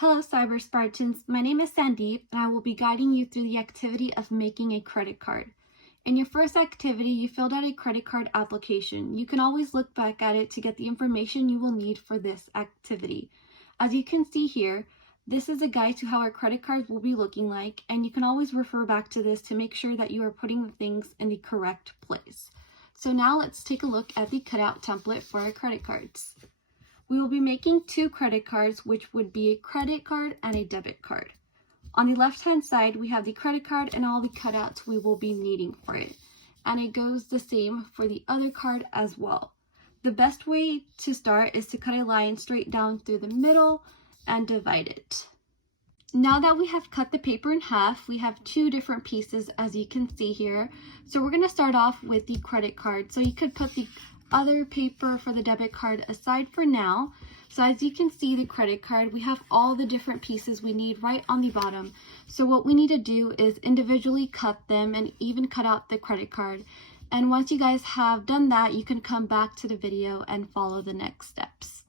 Hello Cyber Spartans, my name is Sandeep and I will be guiding you through the activity of making a credit card. In your first activity, you filled out a credit card application. You can always look back at it to get the information you will need for this activity. As you can see here, this is a guide to how our credit cards will be looking like, and you can always refer back to this to make sure that you are putting the things in the correct place. So now let's take a look at the cutout template for our credit cards. We will be making two credit cards, which would be a credit card and a debit card. On the left-hand side, we have the credit card and all the cutouts we will be needing for it. And it goes the same for the other card as well. The best way to start is to cut a line straight down through the middle and divide it. Now that we have cut the paper in half, we have two different pieces as you can see here. So we're going to start off with the credit card. So you could put the other paper for the debit card aside for now. So as you can see, the credit card, we have all the different pieces we need right on the bottom. So what we need to do is individually cut them and even cut out the credit card. And once you guys have done that, you can come back to the video and follow the next steps.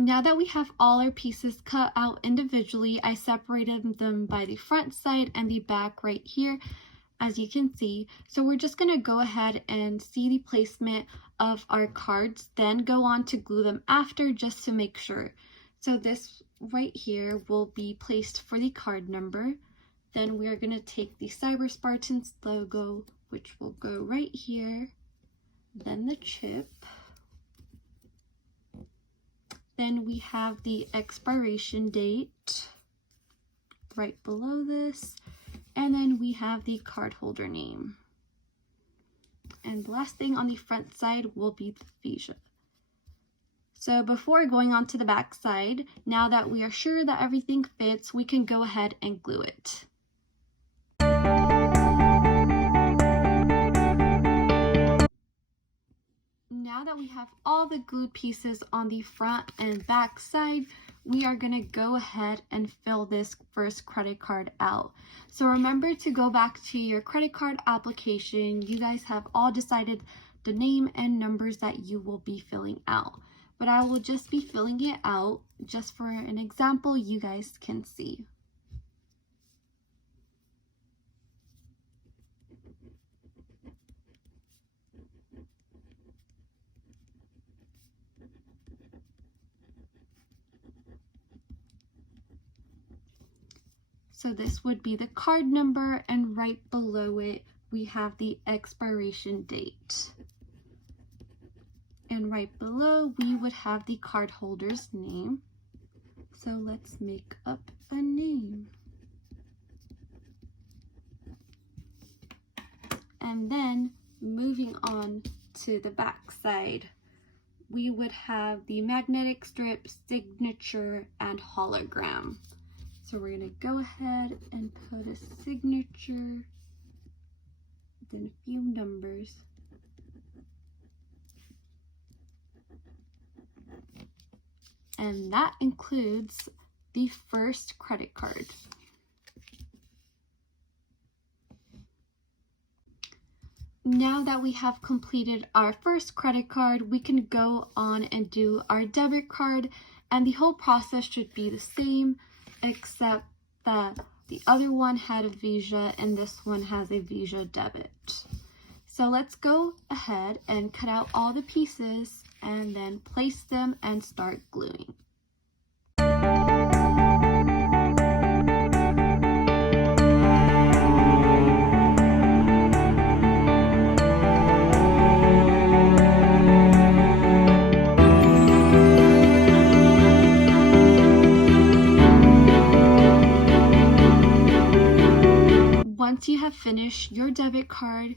Now that we have all our pieces cut out individually, I separated them by the front side and the back right here, as you can see. So we're just going to go ahead and see the placement of our cards, then go on to glue them after just to make sure. So this right here will be placed for the card number. Then we are going to take the Cyber Spartans logo, which will go right here, then the chip. Then we have the expiration date right below this, and then we have the cardholder name. And the last thing on the front side will be the visa. So before going on to the back side, now that we are sure that everything fits, we can go ahead and glue it. Now that we have all the glued pieces on the front and back side, we are going to go ahead and fill this first credit card out. So remember to go back to your credit card application. You guys have all decided the name and numbers that you will be filling out. But I will just be filling it out just for an example you guys can see. So this would be the card number, and right below it, we have the expiration date. And right below, we would have the cardholder's name. So let's make up a name. And then moving on to the back side, we would have the magnetic strip, signature, and hologram. So we're going to go ahead and put a signature, then a few numbers. And that includes the first credit card. Now that we have completed our first credit card, we can go on and do our debit card, and the whole process should be the same, except that the other one had a Visa and this one has a Visa debit. So let's go ahead and cut out all the pieces and then place them and start gluing. Once you have finished your debit card,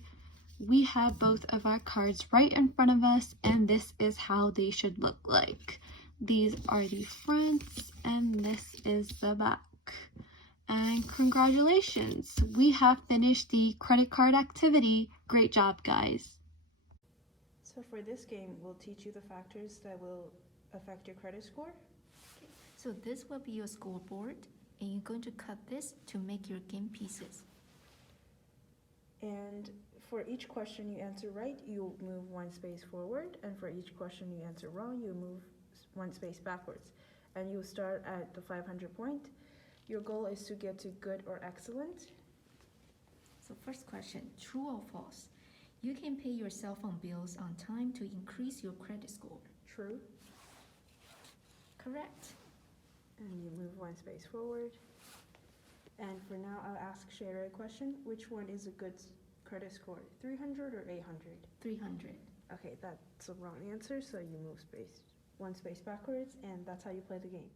we have both of our cards right in front of us, and this is how they should look like. These are the fronts and this is the back. And congratulations, we have finished the credit card activity. Great job, guys. So for this game, we'll teach you the factors that will affect your credit score. So this will be your scoreboard, and you're going to cut this to make your game pieces. And for each question you answer right, you'll move one space forward, and for each question you answer wrong, you move one space backwards. And you'll start at the 500 point. Your goal is to get to good or excellent. So first question, true or false? You can pay your cell phone bills on time to increase your credit score. True. Correct. And you move one space forward. And for now, I'll ask Shayra a question. Which one is a good credit score, 300 or 800? 300. Okay, that's a wrong answer, so you move one space backwards, and that's how you play the game.